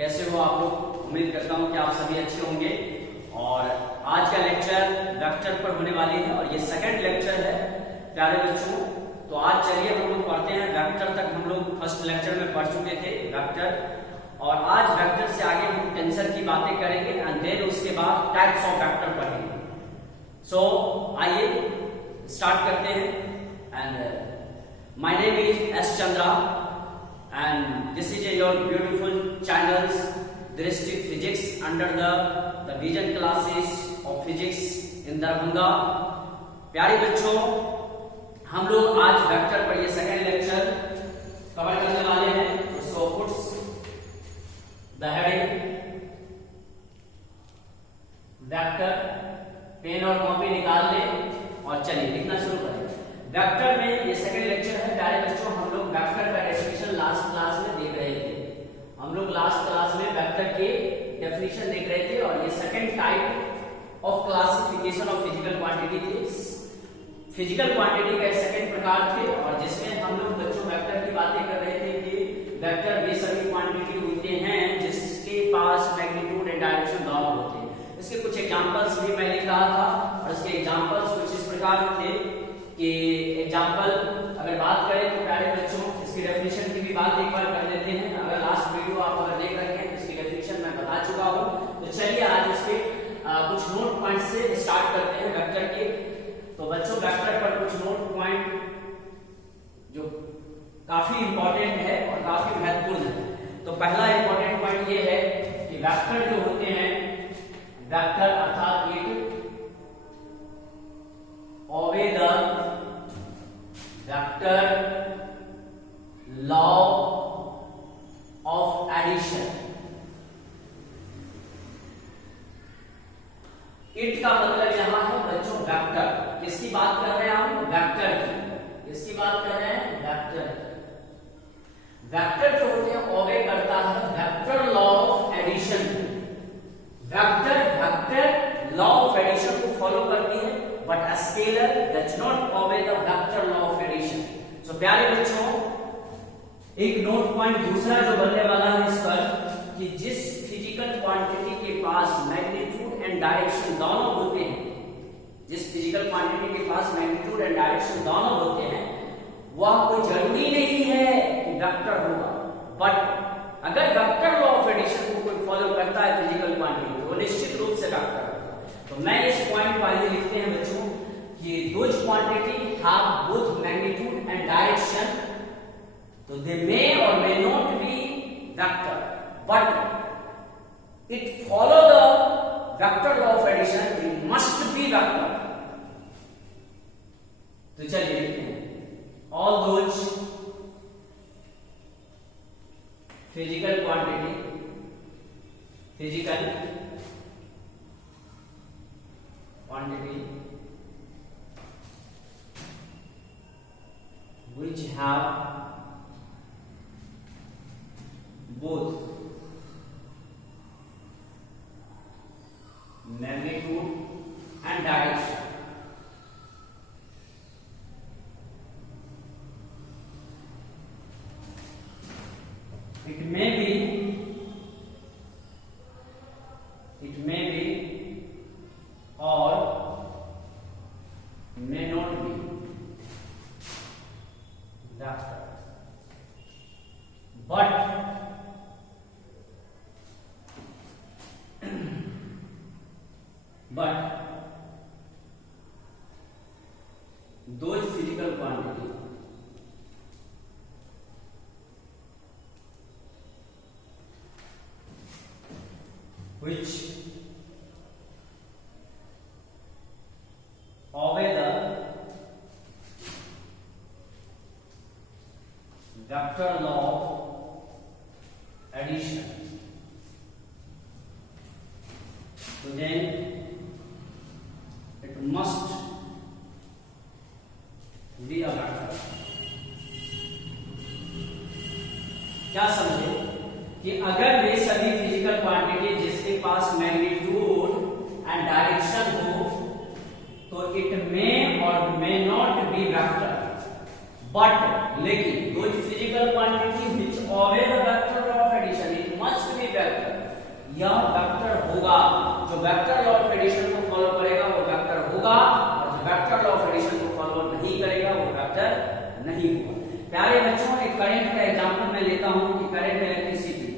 कैसे हो आप लोग? उम्मीद करता हूँ कि आप सभी अच्छे होंगे। और आज का लेक्चर वेक्टर पर होने वाली है और ये सेकंड लेक्चर है प्यारे बच्चों। तो आज चलिए हम लोग पढ़ते हैं वेक्टर तक। हम लोग फर्स्ट लेक्चर में पढ़ चुके थे वेक्टर, और आज वेक्टर से आगे हम टेंसर की बातें करेंगे एंड देन उसके बाद टाइप्स ऑफ वेक्टर पढ़ेंगे। सो आइए स्टार्ट करते हैं। And my name is S Chandra and this is your beautiful channels Drishti Physics under the vision classes of physics in Darbhanga। प्यारे बच्चों, हम लोग आज वेक्टर पर ये सेकंड लेक्चर कवर करने वाले हैं। So puts the heading vector. Pen और कॉपी निकाल लें और चलिए लिखना शुरू करें। वेक्टर में ये सेकंड लेक्चर है प्यारे बच्चों। हम लोग वेक्टर का डेफिनेशन लास्ट क्लास में देख रहे थे। हम लोग लास्ट क्लास में वेक्टर के डेफिनेशन देख रहे थे और ये second type of classification of physical quantity थे। फिजिकल क्वांटिटी का सेकंड प्रकार थे और जिसमें हम लोग बच्चों वेक्टर की बातें कर रहे थे कि वेक्टर वे सभी क्वांटिटी होते हैं जिसके पास मैग्नीट्यूड एंड डायरेक्शन दोनों होते हैं। इसके कुछ एग्जांपल्स भी मैं लिख रहा था और इसके एग्जांपल्स कुछ इस प्रकार थे कि एग्जांपल अगर बात करें तो प्यारे बच्चों इसकी डेफिनेशन की भी बात एक बार कर लेते हैं। अगर लास्ट वीडियो आप अगर देख रहे हैं इसकी डेफिनेशन मैं बता चुका हूं। तो चलिए आज इसके कुछ नोट पॉइंट से स्टार्ट करते हैं वेक्टर के। तो बच्चों वेक्टर पर कुछ नोट पॉइंट जो काफी इंपॉर्टेंट है और काफी महत्वपूर्ण है। तो पहला इंपॉर्टेंट पॉइंट ये है कि वेक्टर जो होते हैं, वेक्टर अर्थात it obey the vector law of addition। It का मतलब यहां है बच्चों वेक्टर। किसकी बात कर रहे हैं हम? वेक्टर की। किसकी बात कर रहे हैं? वेक्टर। वेक्टर जो होते हैं ओबे करता है vector law of addition. Vector law of addition को फॉलो करती है but a scalar does not obey the vector law of addition। So प्यारे बच्चों एक नोट पॉइंट दूसरा जो बनने वाला है इस पर कि जिस फिजिकल क्वांटिटी के पास मैग्नीट्यूड एंड डायरेक्शन दोनों होते हैं, जिस फिजिकल क्वांटिटी के पास मैग्नीट्यूड एंड डायरेक्शन दोनों होते हैं, वह कोई जरूरी नहीं है कि वेक्टर होगा। बट अगर वेक्टर लॉ ऑफ एडिशन को कोई फॉलो करता है फिजिकल क्वांटिटी तो निश्चित रूप से वेक्टर। तो मैं इस पॉइंट को आगे लिखते हैं बच्चों कि those quantity have both magnitude and direction, तो they may or may not be vector but it follow the vector law of addition, it must be vector. तो चलिए लिखते हैं all those physical quantity, physical quantity which have both magnitude and direction, it may be or may not be vector, but those physical quantity which obey the vector law of addition, so then it must be a vector। क्या समझे कि अगर वे सभी physical quantity जिसके पास magnitude and direction हो तो it may or may not be vector, but लेकिन those physical quantity which obey the vector law of addition it must be vector। Vector law of addition को follow करेगा वो vector होगा, और जो vector law of addition को follow नहीं करेगा वो वेक्टर नहीं होगा। प्यारे बच्चों, एक करंट का एग्जांपल मैं लेता हूं कि करंट इलेक्ट्रिसिटी,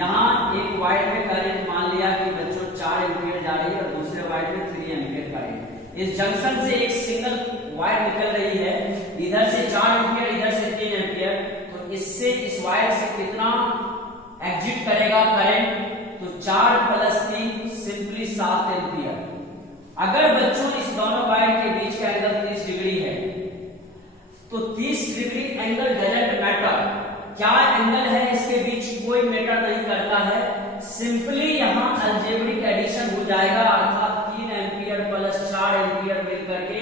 यहाँ एक वायर में करंट मान लिया कि बच्चों 4 एम्पीयर जा रही है और दूसरे वायर में 3 एम्पीयर करंट। इस जंक्शन से एक सिंगल वायर निकल रही है, इधर से 4 एम्पीयर इधर से 3 एम्पीयर, तो इससे इस वायर से कितना एग्जिट करेगा करंट, तो 4 + 3 सिंपली 7 एम्पीयर। अगर बच्चों इस दोनों वायर के बीच का एंगल 30 डिग्री है तो 30 डिग्री एंगल डजंट मैटर, क्या एंगल है इसके बीच कोई मैटर नहीं करता है, सिंपली यहाँ अलजेब्रिक एडिशन हो जाएगा, अर्थात 3 एम्पीयर + 4 एम्पीयर मिलकर के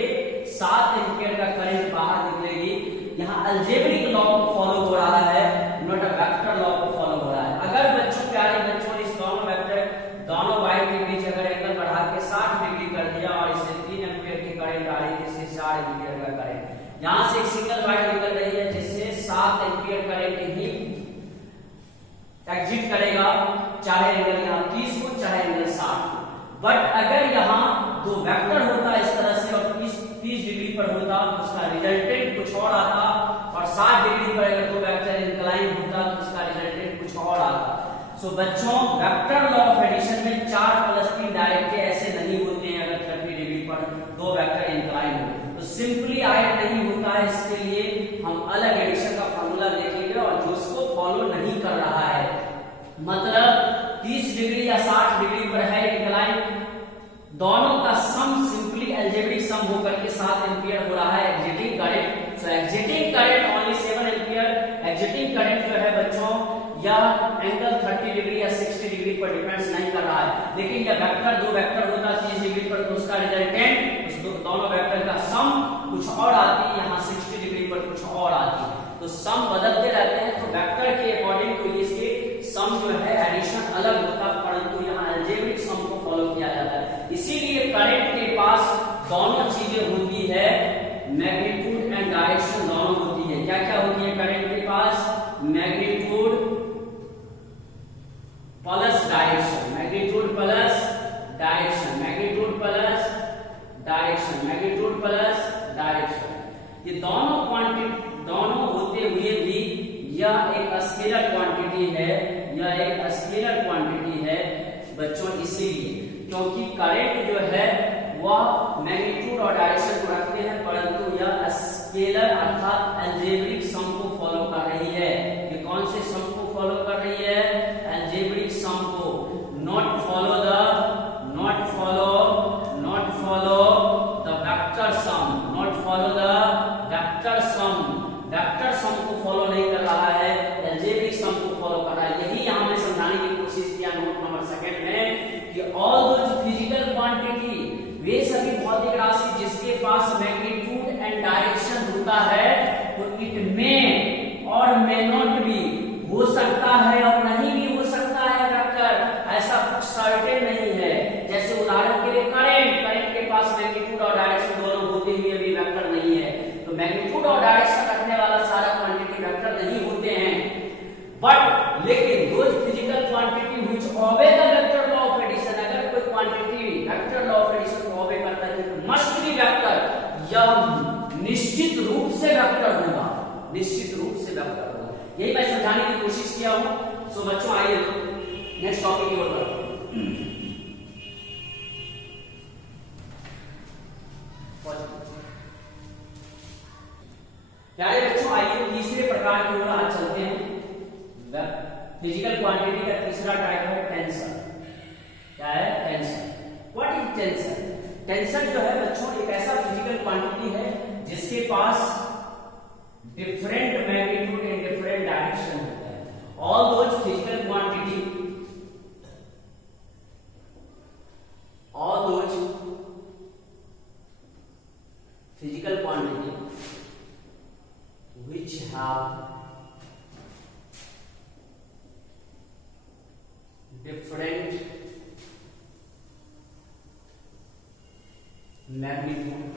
7 एम्पीयर का करंट बाहर निकलेगी। यहाँ अलजेब्रिक लॉ को फॉलो हो रहा है, नॉट अ वेक्टर लॉ को फॉलो हो रहा है। अगर बच्चों प्यारे बच्चों इस दोनों वायर के बीच अगर एंगल बढ़ा के 60 डिग्री कर दिया और इससे 3 एम्पीयर की करंट आ रही है, इससे 4 एम्पीयर का करंट, यहां से एक सिंगल वायर निकल रही है जिससे 7 एम्पीयर करंट ही एग्जिट करेगा, चाहे एंगल यहाँ 30 हो चाहे एंगल 60 हो। बट अगर यहाँ दो वेक्टर होता इस तरह से और 30 डिग्री पर होता तो उसका रिजल्टेंट कुछ और आता, और 60 डिग्री पर अगर दो वेक्टर इंक्लाइन होता तो उसका रिजल्टेंट कुछ और आता। सो बच्चों, वेक्टर लॉ ऑफ एडिशन में 4 + 3 डायरेक्ट ऐसे नहीं होते हैं। अगर 30 डिग्री पर दो वेक्टर इंक्लाइन हो तो सिंपली ऐड नहीं होता है, इसके लिए हम अलग एडिशन का फॉर्मूला देखेंगे, और जो उसको फॉलो नहीं कर रहा है, मतलब 30 डिग्री या 60 डिग्री पर है इंक्लाइन, दोनों का सम सिंपली अलजेब्रिक सम होकर के 7 एम्पीयर हो रहा है exciting current. So exciting current only 7 ampere. Exciting current जो है बच्चों या एंगल 30 डिग्री या 60 डिग्री पर डिपेंड्स नहीं कर रहा है, लेकिन जब वेक्टर दो वेक्टर होता 30 डिग्री पर तो उसका रिजल्टेंट उस दोनों वेक्टर का सम कुछ और आती है, यहाँ 60 डिग्री पर कुछ और आती है, तो सम बदलते रहते हैं। तो वेक्टर के अकॉर्डिंग तो इसके सम जो है एडिशन अलग होता, परंतु यहाँ अलजेब्रिक सम को फॉलो किया जाता है। इसीलिए करंट के पास दोनों चीजें होती है, मैग्नीट्यूड एंड डायरेक्शन दोनों होती है। क्या क्या होती है करंट के पास? Magnitude plus direction, magnitude plus direction, magnitude plus direction, magnitude plus direction. ये दोनों क्वांटिटी दोनों होते हुए भी यह एक स्केलर क्वांटिटी है, यह एक स्केलर क्वांटिटी है बच्चों, इसीलिए क्योंकि करंट जो है वह मैग्नीट्यूड और डायरेक्शन को रखते हैं, परंतु यह स्केलर अर्थात अलजेब्रिक सम को फॉलो कर रही है। ये कौन से सम को फॉलो कर रही है? अलजेब्रिक सम को। Not follow the vector sum, not follow the vector sum, vector sum को फॉलो नहीं कर रहा है, अलजेब्रिक सम को फॉलो कर रहा है। यही यहां मैं समझाने की कोशिश किया नोट नंबर 2 में कि ऑल दोज फिजिकल क्वांटिटी, वे सभी भौतिक राशि जिसके पास मैग्नीट्यूड एंड डायरेक्शन होता है, तो इट में और मे नॉट भी हो सकता है और नहीं भी हो सकता है वेक्टर, ऐसा कुछ सर्टेन नहीं है। जैसे उदाहरण के लिए करंट के पास मैग्नीट्यूड और डायरेक्शन दोनों होते हुए भी वेक्टर नहीं है, तो मैग्नीट्यूड और डायरेक्शन रखने वाला सारा क्वांटिटी वेक्टर नहीं होते हैं। बट लेकिन those physical quantity which obey the vector law of addition, अगर कोई quantity vector law of addition को ओबे करता है तो मस्ट बी वेक्टर, यह निश्चित रूप से वेक्टर होगा, निश्चित रूप से वेक्टर होगा। यही मैं समझाने की कोशिश किया हूं। सो बच्चों आइए तो नेक्स्ट टॉपिक की ओर बढ़ते हैं। प्यारे बच्चों आइए तीसरे प्रकार की ओर आज चलते हैं। फिजिकल क्वांटिटी का तीसरा टाइप है टेंसर। क्या है? Tensor. What is tensor? Tensor जो है बच्चों एक ऐसा फिजिकल क्वांटिटी है जिसके पास different magnitude and different direction होता है। All those physical quantity, all those physical quantity which have different magnitude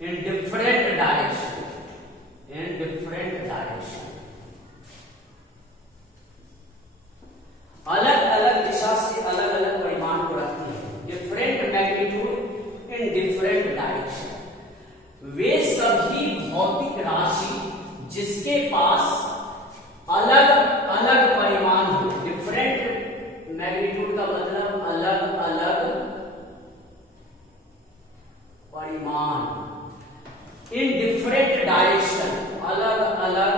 in different direction, in different direction, अलग अलग पास अलग अलग परिमाण हो, डिफरेंट मैग्नीट्यूड का मतलब अलग अलग परिमाण, इन डिफरेंट डायरेक्शन, अलग अलग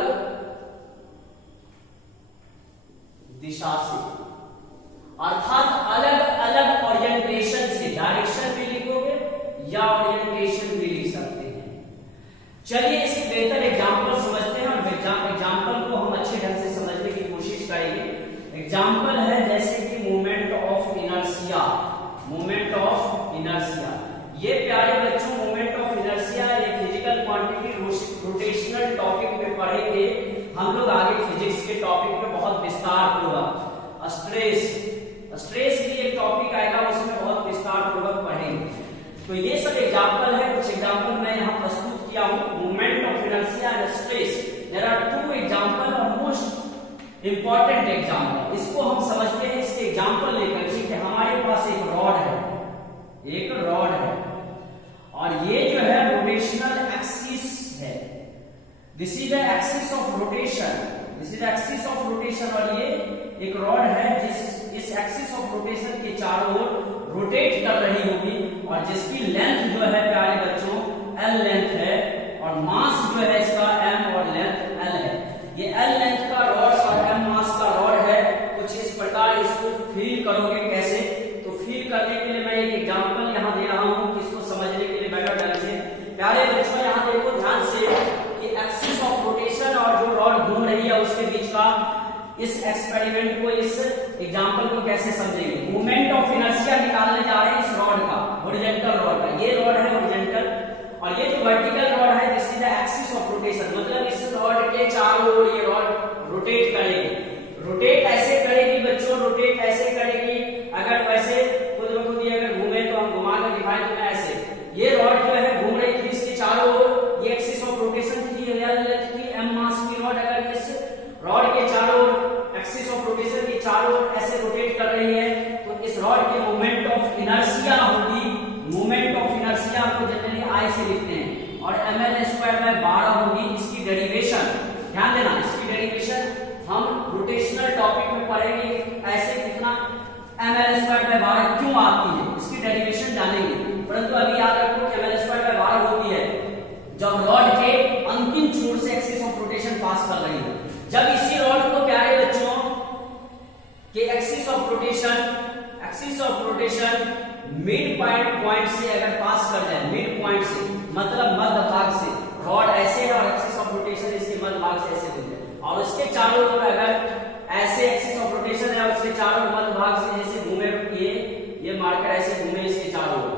दिशा से, अर्थात अलग अलग ओरिएंटेशन से, डायरेक्शन भी लिखोगे या ओरिएंटेशन भी लिख सकते हैं। चलिए इसकी बेहतर एग्जांपल समझते हैं और एग्जांपल को हम अच्छे ढंग से समझने की कोशिश करेंगे। एग्जांपल है जैसे कि moment of inertia, moment of inertia. ये प्यारे बच्चों मोमेंट ऑफ इनर्शिया ये फिजिकल क्वांटिटी रोटेशनल टॉपिक में पढ़ेंगे हम लोग आगे। फिजिक्स के टॉपिक पे बहुत विस्तार पूर्वक, स्ट्रेस भी एक टॉपिक आएगा, उसमें बहुत विस्तार पूर्वक पढ़ेंगे। तो ये सब एग्जांपल है, कुछ एग्जांपल मैं यहाँ प्रस्तुत किया हूँ। Moment of inertia and stress, there are two example और मोस्ट इंपॉर्टेंट एग्जांपल। इसको हम समझते हैं इसके एग्जांपल लेकर के कि हमारे पास एक रॉड है और ये जो है रोटेशनल एक्सिस है, this is the axis of rotation, this is the axis of rotation. और ये एक रॉड है इस एक्सिस ऑफ रोटेशन के चारों ओर रोटेट कर रही होगी और जिसकी लेंथ जो है प्यारे बच्चों L लेंथ है और मास जो है इसका M और लेंथ L है। ये L लेंथ का रॉड और M मास का रॉड है। कुछ इस प्रकार इसको फील करोगे कैसे, तो फील करने के लिए मैं एक एग्जांपल यहाँ दे रहा हूँ कि इसको समझने के लिए बेटर ढंग से। प्यारे बच्चों यहाँ देखो ध्यान से कि एक्सिस ऑफ रोटेशन और जो रॉड घूम रही है उसके बीच का इस एक्सपेरिमेंट को, इस एग्जांपल को कैसे समझेंगे। मोमेंट ऑफ इनर्शिया निकालने जा रहे हैं इस रॉड का, हॉरिजॉन्टल रॉड का। ये रॉड है हॉरिजॉन्टल और ये जो वर्टिकल रॉड है this is the axis of rotation, मतलब इस रॉड के चारों ओर ये रॉड रोटेट करेगी। रोटेट ऐसे करेगी बच्चों, रोटेट ऐसे करेगी, अगर वैसे खुद ब खुद ये अगर घूमे तो हम घुमा कर दिखाएं तो मैं ऐसे, ये रॉड जो है घूम रही थी इसके चारों ओर, ये एक्सिस ऑफ रोटेशन थी, L लेंथ की, M मास की रॉड, अगर इस रॉड के चारों ओर एक्सिस ऑफ रोटेशन के चारों ओर ऐसे रोटेट कर रही है तो इस रॉड की मोमेंट ऑफ इनर्शिया होगी। मोमेंट ऑफ इनर्शिया को जनरली I से लिखते हैं और ml²/12 होगी इसकी डेरिवेशन। ध्यान देना इसकी डेरिवेशन हम रोटेशनल टॉपिक में पढ़ेंगे, ऐसे कितना ml²/12 क्यों आती है इसकी डेरिवेशन जानेंगे। परंतु अभी याद रखो कि ml²/12 होती है जब रॉड के अंतिम छोर से एक्सिस ऑफ रोटेशन पास कर रही है। जब इसी रॉड को प्यारे बच्चों के axis of rotation mid point से अगर पास कर जाए, मिड पॉइंट से मतलब मध्य भाग से, रॉड ऐसे है और एक्सिस ऑफ रोटेशन इसके मध्य भाग से ऐसे घूमे और उसके चारों ओर अगर ऐसे एक्सिस ऑफ रोटेशन है और उसके चारों मध्य भाग से जैसे घूमे, ये मार्कर ऐसे घूमे इसके चारों ओर,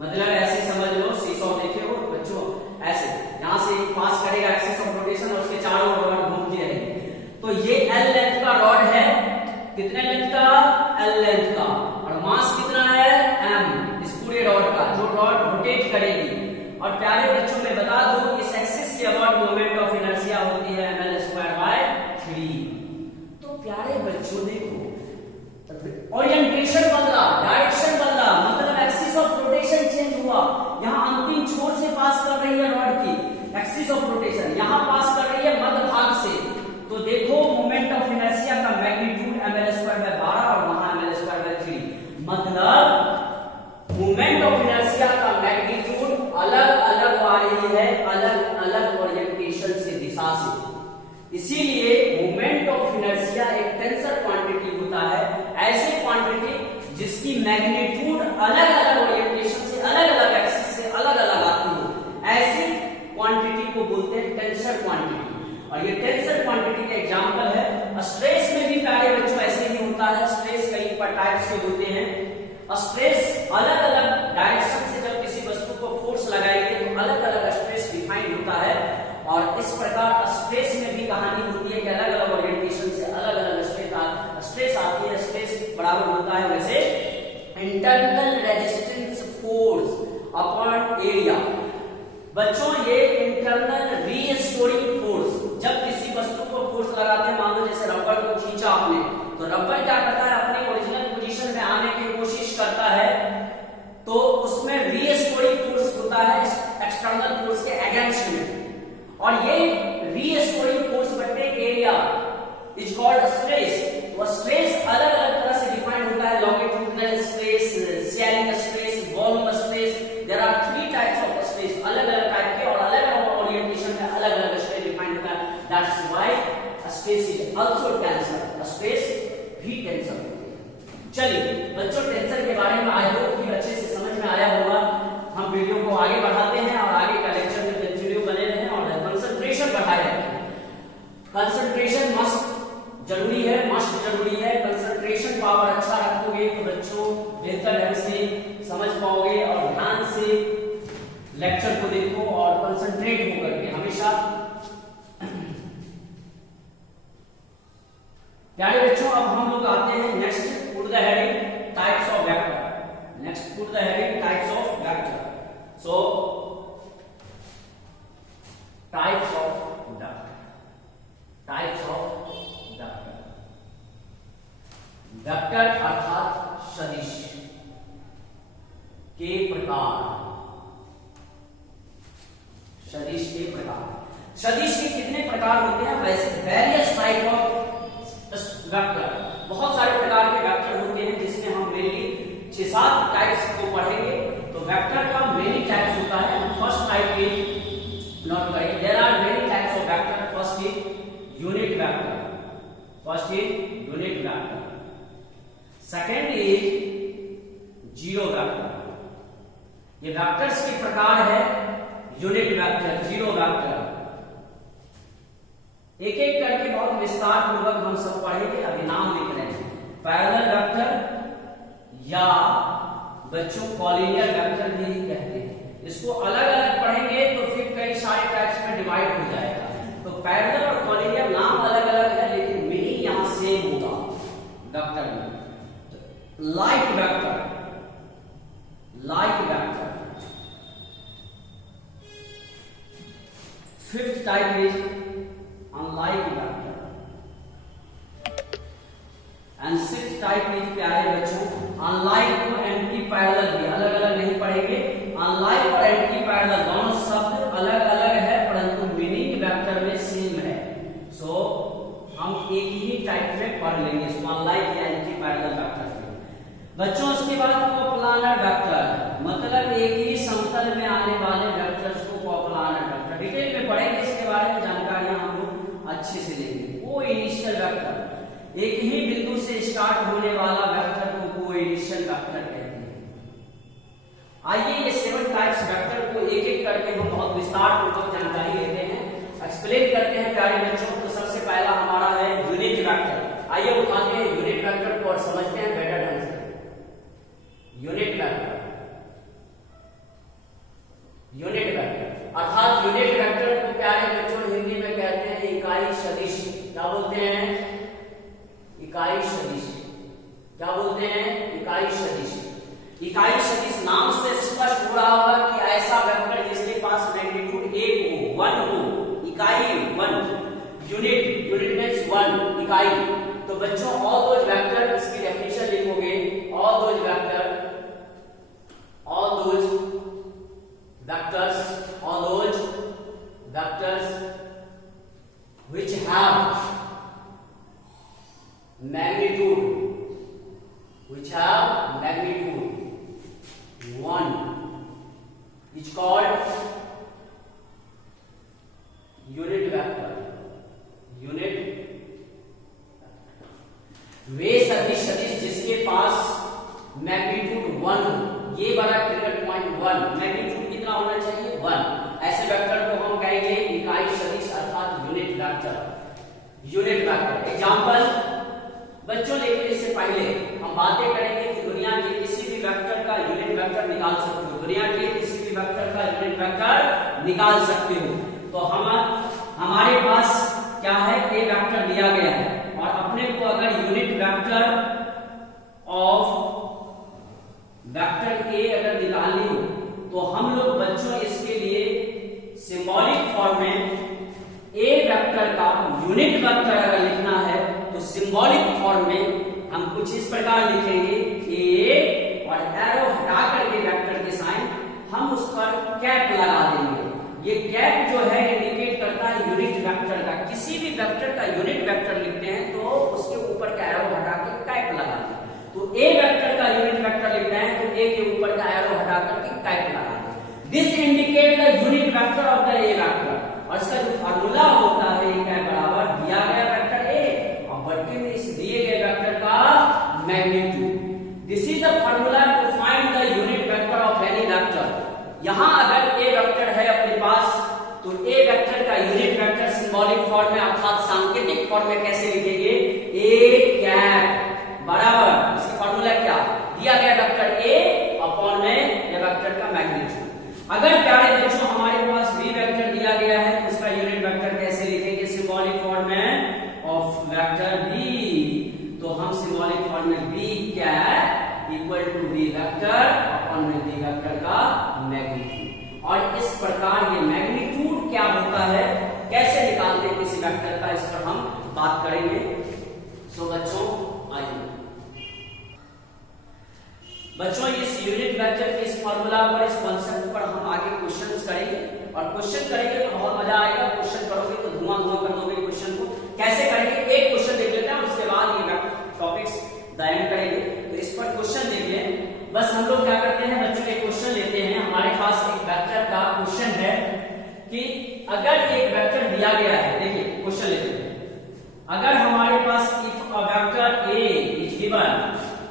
मतलब ऐसे समझ लो सीसॉ देखे हो बच्चों, ऐसे यहां से पास करेगा एक्सिस ऑफ रोटेशन और उसके चारों ओर रॉड घूमती रहेगी। तो ये L लेंथ का रॉड है, कितने लेंथ का, L लेंथ का, और मास कितना है M इस पूरे रॉड का, जो रॉड रोटेट करेगी। और प्यारे बच्चों मैं बता दूं इस एक्सिस के अबाउट मोमेंट ऑफ इनर्शिया होती है ml²/3। तो प्यारे बच्चों देखो ओरिएंटेशन बदला, डायरेक्शन बदला, मतलब एक्सिस ऑफ रोटेशन चेंज हुआ। यहां अंतिम छोर से पास कर रही है रॉड की एक्सिस ऑफ रोटेशन, यहां पास कर रही है मध्य भाग से। तो देखो मोमेंट ऑफ इनर्शिया का मैग्नीट्यूड ml²/12 और वहां ml²/3, मतलब मोमेंट ऑफ इनर्शिया का मैग्नीट्यूड अलग अलग आ रही है, अलग अलग ओरिएंटेशन से, दिशा से। इसीलिए मोमेंट ऑफ इनर्शिया एक टेंसर क्वांटिटी होता है, ऐसी क्वांटिटी जिसकी मैग्नीट्यूड अलग अलग ओरिएंटेशन से, अलग अलग एक्सिस से अलग अलग आती हो, ऐसी क्वांटिटी को बोलते हैं टेंसर क्वांटिटी। और ये टेंसर क्वांटिटी का एग्जांपल है। स्ट्रेस में भी प्यारे बच्चों ऐसे ही होता है। स्ट्रेस कई टाइप्स के होते हैं। स्ट्रेस अलग अलग डायरेक्शन से जब किसी वस्तु को फोर्स लगाएंगे तो अलग अलग स्ट्रेस डिफाइन होता है। और इस प्रकार स्ट्रेस में भी कहानी होती है कि अलग अलग ओरिएंटेशन से अलग अलग स्ट्रेस आती है। स्ट्रेस बराबर होता है वैसे internal resistance force upon area. बच्चों ये इंटरनल रीस्टोरिंग फोर्स, जब किसी वस्तु को फोर्स लगाते हैं, मान लो जैसे रबर को खींचा आपने, तो रबर क्या करता है, अपनी ओरिजिनल पोजीशन में आने की कोशिश करता है, तो उसमें रीस्टोरिंग फोर्स होता है एक्सटर्नल फोर्स के अगेंस्ट में। और ये restoring like stress is also tension, stress भी टेंशन होती है। चलिए बच्चों, टेंशन के बारे में आई होप कि अच्छे से समझ में आया होगा। हम वीडियो को आगे बढ़ाते हैं और आगे का लेक्चर में कंटिन्यू बने रहें और कंसंट्रेशन बढ़ाए रखें। कंसंट्रेशन मस्ट जरूरी है, मस्ट जरूरी है। कंसंट्रेशन पावर अच्छा रखोगे तो बच्चों बेहतर ढंग से समझ पाओगे और ध्यान से लेक्चर को देखो और कंसंट्रेट होकर के हमेशा। प्यारे बच्चों, अब हम लोग आते हैं next put the heading types of vector. Next put the heading types of vector. So types of vector, types of vector. Vector अर्थात सदिश के प्रकार। सदिश के प्रकार, सदिश के कितने प्रकार होते हैं? वैसे वेरियस टाइप ऑफ वेक्टर, बहुत सारे प्रकार के वेक्टर होते हैं जिसमें हम मेनली 6-7 टाइप्स को पढ़ेंगे। तो वेक्टर का मेनी टाइप्स होता है। फर्स्ट टाइप इज नोट करें, there are many types of vector. First is unit vector, first is unit vector. Second is zero vector. ये वेक्टर्स के प्रकार है यूनिट वेक्टर, जीरो वेक्टर। एक एक करके बहुत विस्तार पूर्वक हम सब पढ़ेंगे, अभी नाम लिख रहे हैं। पैरेलल वेक्टर या बच्चों कॉलिनियर वेक्टर भी कहते हैं। इसको अलग अलग पढ़ेंगे तो फिर कई सारे टाइप्स में डिवाइड हो जाएगा। तो पैरेलल और कॉलिनियर नाम अलग अलग है लेकिन मीनिंग यहां सेम होगा वेक्टर में। Like vector, like vector. Fifth type is unlike vector and sixth type is प्यारे बच्चों unlike और एंटी पैरेलल भी अलग अलग नहीं पढ़ेंगे। unlike और एंटी पैरेलल दोनों शब्द अलग अलग है परंतु मीनिंग वेक्टर में सेम है। सो हम एक ही टाइप में पढ़ लेंगे इसको, unlike या एंटी पैरेलल वेक्टर। बच्चों इसके बाद कोप्लानर वेक्टर, मतलब एक ही समतल में आने वाले वेक्टर्स को कोप्लानर वेक्टर। डिटेल में पढ़ेंगे इसके बारे में, जानकारियां हम लोग अच्छे से लेंगे। को इनिशियल वेक्टर, एक ही बिंदु से स्टार्ट होने वाला वेक्टर को को इनिशियल वेक्टर कहते हैं। आइए ये 7 टाइप्स वेक्टर को एक एक करके हम बहुत विस्तार पूर्वक जानकारी लेते हैं, एक्सप्लेन करते हैं प्यारे बच्चों। तो सबसे पहला हमारा है यूनिट वेक्टर। आइए उठाते हैं यूनिट वेक्टर को और समझते हैं बेटर ढंग से। यूनिट वेक्टर, यूनिट वेक्टर अर्थात यूनिट वेक्टर को प्यारे बच्चों हिंदी में कहते हैं इकाई सदिश। क्या बोलते हैं? इकाई सदिश। क्या बोलते हैं? इकाई सदिश। इकाई सदिश नाम से स्पष्ट हो रहा होगा कि ऐसा वेक्टर जिसके पास मैग्नीट्यूड 1 हो, 1 हो, इकाई 1, यूनिट, यूनिट मींस 1, इकाई। तो बच्चों ऑल दोज वेक्टर, इसकी डेफिनेशन लिखोगे, all those vector, all those vectors, all those vectors which have magnitude, which have magnitude 1 is called unit vector, unit। वे सभी सदिश जिसके पास मैग्नीट्यूड 1 हो, ये वाला ट्रिगर पॉइंट 1, मैग्नीट्यूड कितना होना चाहिए? 1। ऐसे वेक्टर को हम कहेंगे इकाई सदिश अर्थात unit vector, unit vector. Example बच्चों, लेकिन इससे पहले हम बातें करेंगे कि दुनिया के किसी भी वेक्टर का यूनिट वेक्टर निकाल सकते हो। दुनिया के किसी भी वेक्टर का यूनिट वेक्टर निकाल सकते हो। तो हमारे पास क्या है? ए वेक्टर दिया गया है और अपने को अगर unit vector of vector A अगर निकालनी हो तो हम लोग बच्चों इसके लिए सिंबॉलिक फॉर्म में ए वेक्टर का यूनिट वेक्टर अगर लिखना है तो सिंबॉलिक फॉर्म में हम कुछ इस प्रकार लिखेंगे ए और एरो हटा करके वेक्टर के साइन हम उस पर कैप लगा देंगे। ये कैप जो है इंडिकेट करता है यूनिट वेक्टर का। किसी भी वेक्टर का यूनिट वेक्टर लिखते हैं तो उसके ऊपर का एरो हटा के कैप लगा दें। तो ए वेक्टर का यूनिट वेक्टर लिखना है तो ए के ऊपर का एरो हटा करके कैप लगा दें। This indicate the unit vector of the A vector. और इसका जो फार्मूला होता है ए कैप बराबर फॉर्म में कैसे लिखेंगे, ए कैप बराबर इसका फॉर्मूला क्या दिया गया, वेक्टर ए अपॉन में ये वेक्टर का मैग्नीट्यूड। अगर प्यारे बच्चों हमारे पास बी वेक्टर दिया गया है तो उसका यूनिट वेक्टर कैसे लिखेंगे, सिंबॉलिक फॉर्म में ऑफ वेक्टर बी, तो हम सिंबॉलिक फॉर्म में b cap equal to b vector upon में बी वेक्टर का मैग्नीट्यूड। और इस प्रकार ये मैग्नीट्यूड क्या होता है, कैसे निकालते हैं किसी वेक्टर का, इस पर हम बात करेंगे। सो बच्चों आइए बच्चों इस यूनिट वेक्टर के इस फॉर्मूला पर, इस कॉन्सेप्ट पर हम आगे क्वेश्चंस करेंगे, और क्वेश्चन करेंगे तो बहुत मजा आएगा। क्वेश्चन करोगे तो धुआं धुआं कर दोगे क्वेश्चन को। कैसे करेंगे, एक क्वेश्चन देख लेते हैं, उसके बाद ये टॉपिक्स दायन करेंगे। तो इस पर क्वेश्चन देखिए, बस हम लोग क्या करते हैं बच्चों, एक क्वेश्चन लेते हैं। हमारे पास एक वेक्टर का क्वेश्चन है कि अगर एक वेक्टर दिया गया है, देखिए क्वेश्चन लेते हैं, अगर हमारे पास if a vector A is given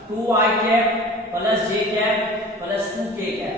2i cap plus j cap plus 2k cap